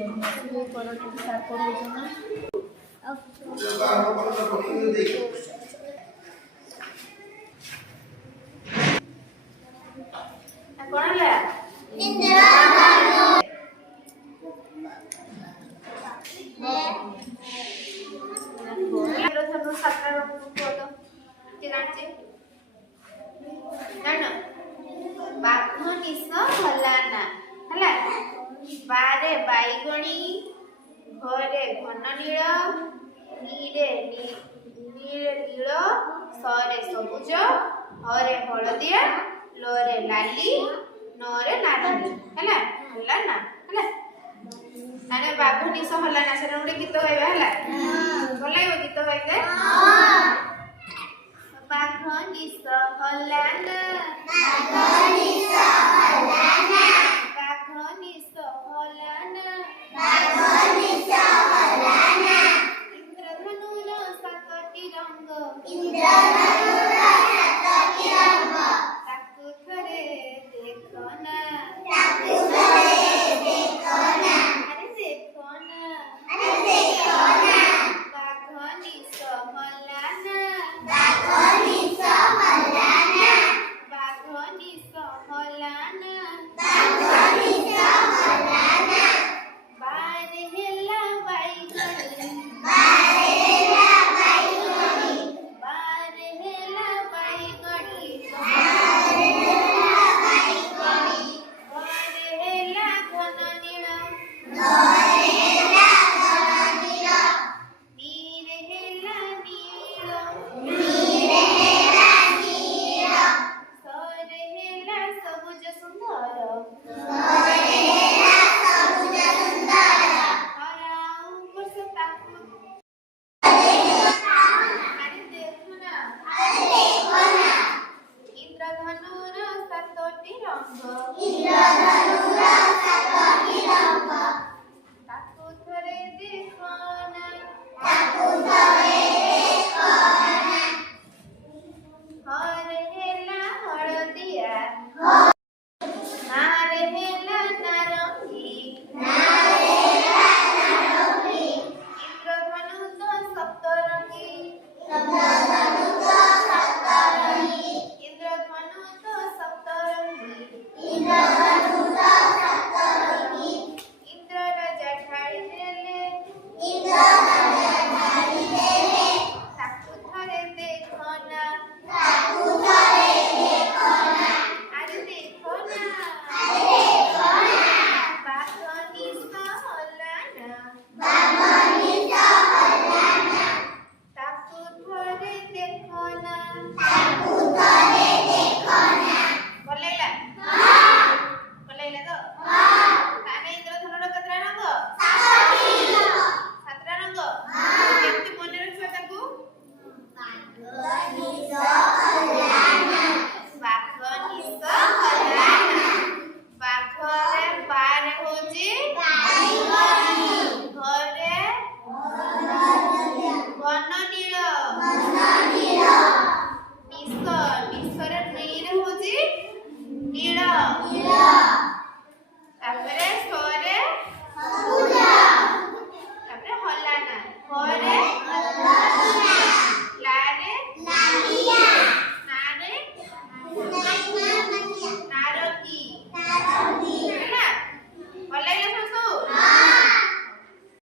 corona সার করব না কোনলা ধনু সাতটা কত কি জানছে জানো বাঘ নিଶ হলানা ହେଲା ବାରେ ବାଇଗଣୀ ଘରେ ଘନ ନୀଳ ନୀରେ ନୀଳ ସରେ ସବୁଜ ହରେ ହଳଦିଆ ଲରେ ଲାଲି ନରେ ନାଲି ହେଲା ହଲାନା ହେଲା ଆରେ ବାଘ ନିଶ ହଲାନା ସେଟା ଗୋଟେ ଗୀତ ଗାଇବା ହେଲା ଭଲ ଲାଗିବ ଗୀତ ଗାଇଲେ ବାଘ ନିଶ ହଲାନା